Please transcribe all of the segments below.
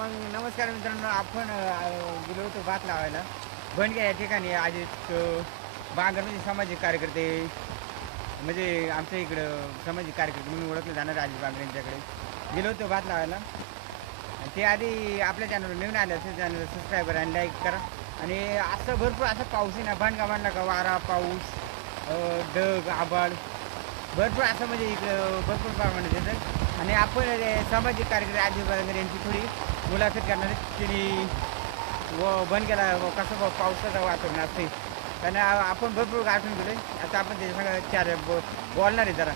मग नमस्कार मित्रांनो आपण गेलो होतो भात लावायला. भंडग्या या ठिकाणी अजित बांगर म्हणजे सामाजिक कार्यकर्ते म्हणजे आमच्या इकडं सामाजिक कार्यकर्ते म्हणून ओळखले जाणार अजित बांगर यांच्याकडे. गेलो होतो भात लावायला. ते आधी आपल्या चॅनलवर नवीन आले असेल चॅनल सबस्क्राईबर आणि लाईक करा. आणि असं भरपूर असं पाऊस आहे ना भांडगा मांडला का वारा पाऊस ढग आबाळ भरपूर असं म्हणजे इकडं भरपूर प्रमाणात येतं आणि आपण सामाजिक कार्यकर्ते आजी वगैरे यांची थोडी मुलाखत करणारे तिने व बंद केला कसं ब- पावसाचं वातावरण असते कारण आपण भरपूर गाठून गेलोय आता आपण त्याच्या सगळं चार बोलणार आहे जरा.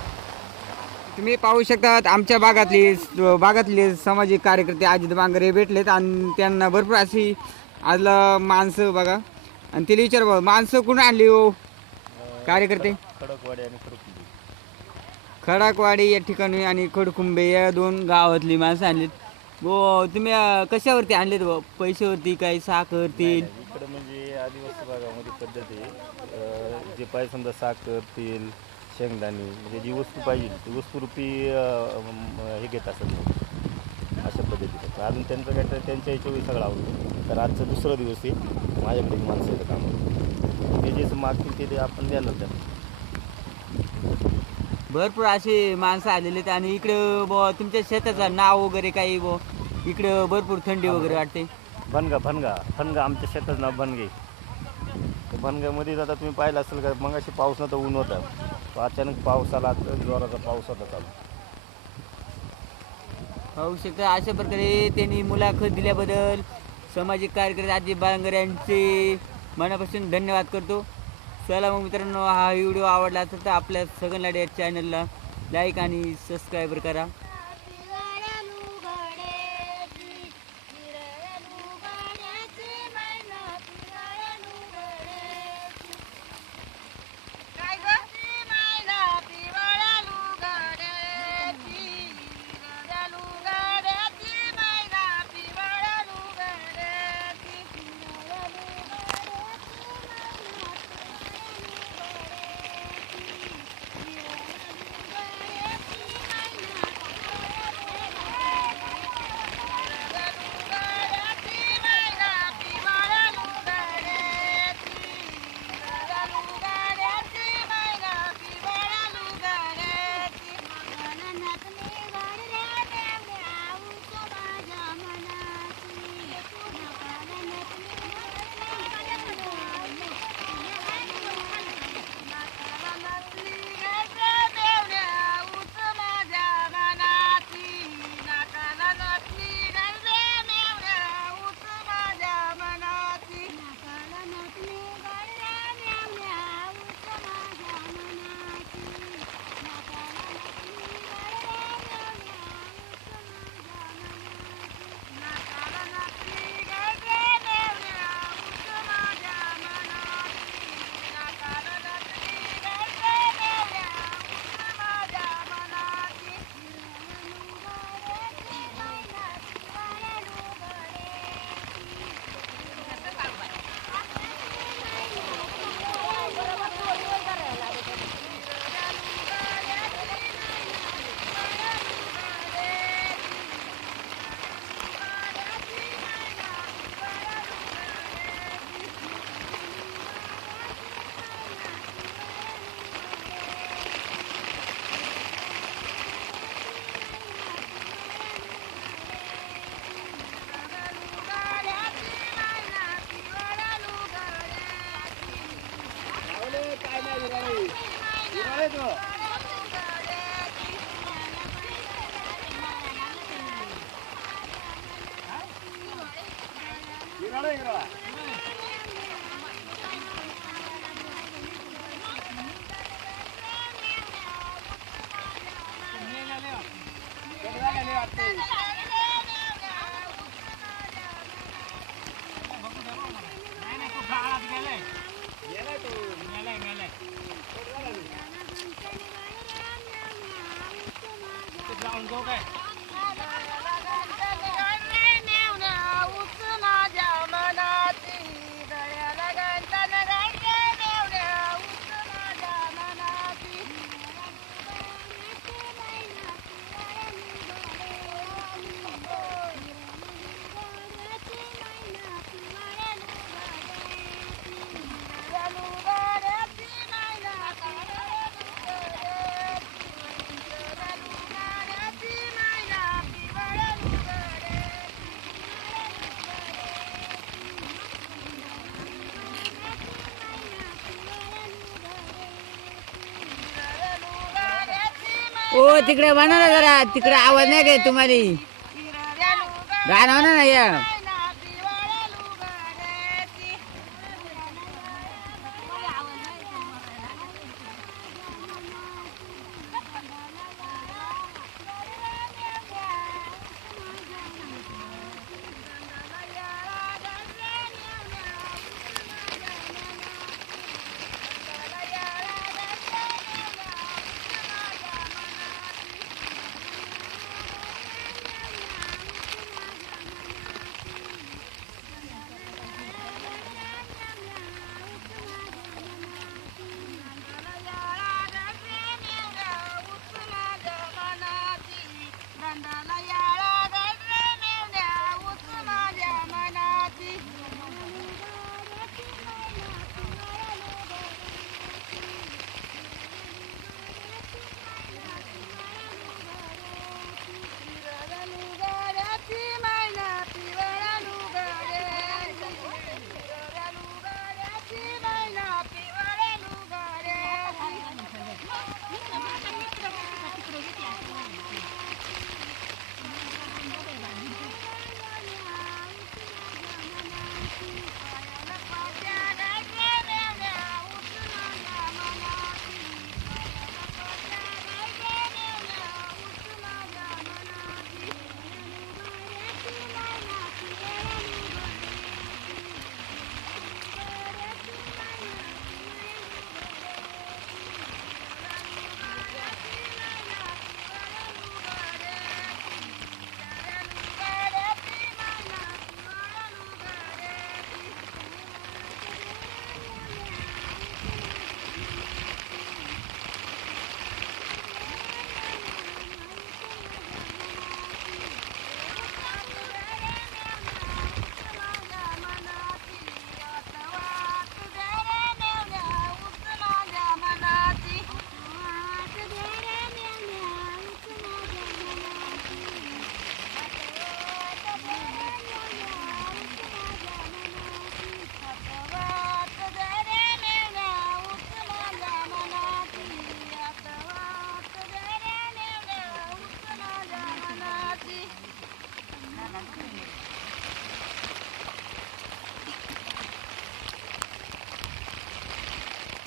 तुम्ही पाहू शकता आमच्या भागातली भागातले सामाजिक कार्यकर्ते अजित बांगरे भेटलेत आणि त्यांना भरपूर अशी आजला माणसं बघा. आणि तिला विचार बघा माणसं कुठून आणली हो? कार्यकर्ते? खडकवाडी आणि खडकुंबे खडाकवाडी या ठिकाणी आणि खडकुंबे या दोन गावातली माणसं आणलीत. हो तुम्ही अं, कशावरती आणलेत बुवा? पैशावरती काही साखर तेल इकडं म्हणजे आदिवासी भागामध्ये पद्धत आहे. अं, जे पाहिजे समजा साखर तेल शेंगदाणे म्हणजे जी वस्तू पाहिजे ती वस्तुरूपी अं, म, हे घेत असत नाही अशा पद्धतीचं. अजून त्यांचं काय तर त्यांच्या याच्यावर सगळं आवडतं. तर आजचा दुसरा दिवस आहे. माझ्याकडे माणसं येतं कामावर ते जे मागतील ते ते आपण द्यायला त्यांना. भरपूर असे माणसं आलेले आहेत आणि इकडं बुवा तुमच्या शेताचं नाव वगैरे काही बुवा? इकडं भरपूर थंडी वगैरे वाटते. भनगा भनगा. भनगा आमच्या शेताचं नाव भनगे. तर भनग्यामध्ये आता तुम्ही पाहिलं असेल का मग अशी पाऊस नव्हता ऊन होता. अचानक पाऊस आला तर जोराचा पाऊस होता चालू. पाहू शकता अशा प्रकारे त्यांनी मुलाखत दिल्याबद्दल सामाजिक कार्यकर्ते आजी बांगर यांचे मनापासून धन्यवाद करतो. चला मग मित्रांनो हा व्हिडिओ आवडला असेल तर आपल्या सगळ्यांना या चॅनलला लाईक आणि सबस्क्राईबर करा. Negra! हो तिकडे म्हणा ना जरा तिकडे आवाज नाही काय तुम्हाला. गाणं म्हणा ना या.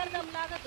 आपल्याला दम लागत.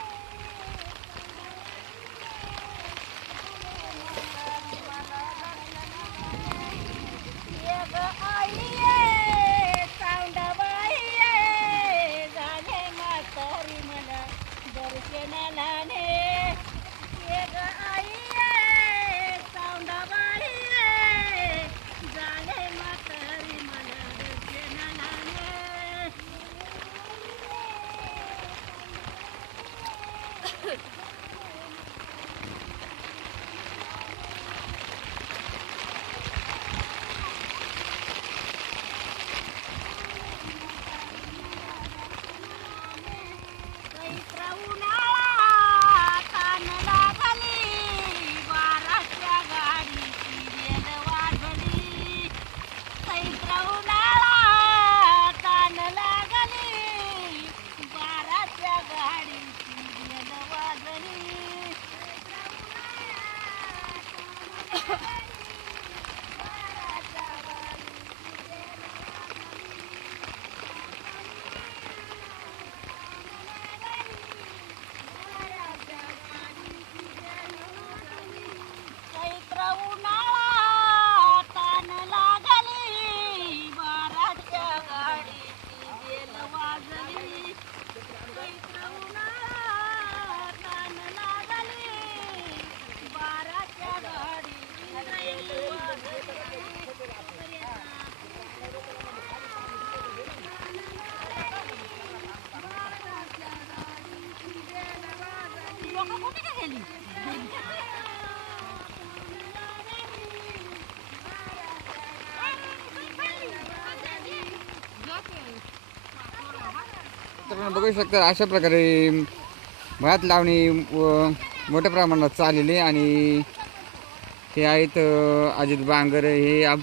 लोकं बघू शकता अशा प्रकारे भात लावणी व मोठ्या प्रमाणात चाललेली आणि हे आहेत अजित बांगर हे आप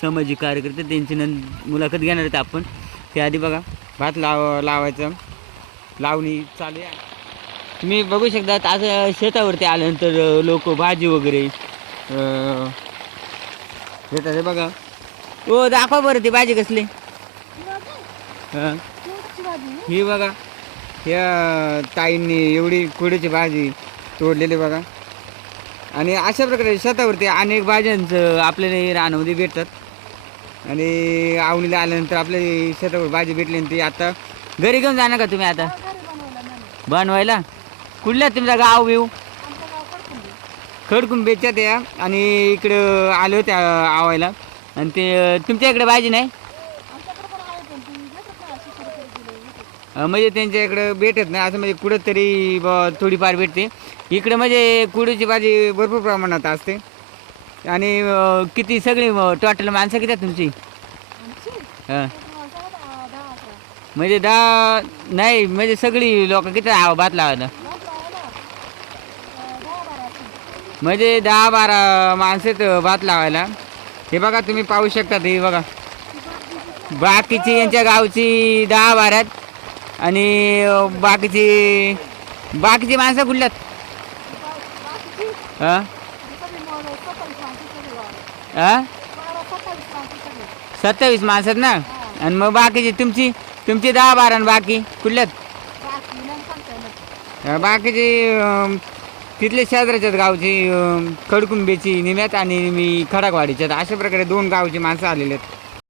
सामाजिक कार्यकर्ते त्यांची नं मुलाखत घेणार आहेत आपण. ते आधी बघा भात लाव लावायचं. लावणी चालू आहे. तुम्ही बघू शकता आज शेतावरती आल्यानंतर लोक भाजी वगैरे हे बघा. हो दाखवा बरं ती भाजी कसली. हां. ही बघा या ताईंनी एवढी कुडीची भाजी तोडलेली बघा. आणि अशा प्रकारे शेतावरती अनेक भाज्यांचं आपल्याला हे रानामध्ये भेटतात. आणि आवणीला आल्यानंतर आपल्या शेतावर भाजी भेटली आणि ती आता घरी घेऊन जाणार का तुम्ही आता? बनवायला? कुठल्या तुमचा गाव बिव? खडकून बेच्यात या आणि इकडं आलो होत्या आवायला. आणि ते तुमच्या इकडे भाजी नाही? म्हणजे त्यांच्या इकडं भेटत नाही असं म्हणजे कुठं तरी ब थोडीफार भेटते. इकडं म्हणजे कुडीची भाजी भरपूर प्रमाणात असते. आणि किती सगळी टोटल माणसं किती आहेत तुमची? हां. म्हणजे दहा नाही म्हणजे सगळी लोक किती आव भात लावायला. म्हणजे दहा बारा माणसं भात लावायला. हे बघा तुम्ही पाहू शकता हे बघा. बाकीची यांच्या गावची दहा बारा आहेत आणि बाकीची बाकीची माणसं कुठल्यात हां? हां? सत्तावीस माणसं आहेत ना? आणि मग बाकीची तुमची तुमची दहा बारा आणि बाकी कुठल्यात बाकीची तिथले शेजाऱ्याच्यात गावची कडकुंबेची निम्यात आणि मी खडाकवाडीच्यात अशा प्रकारे दोन गावची माणसं आलेली आहेत.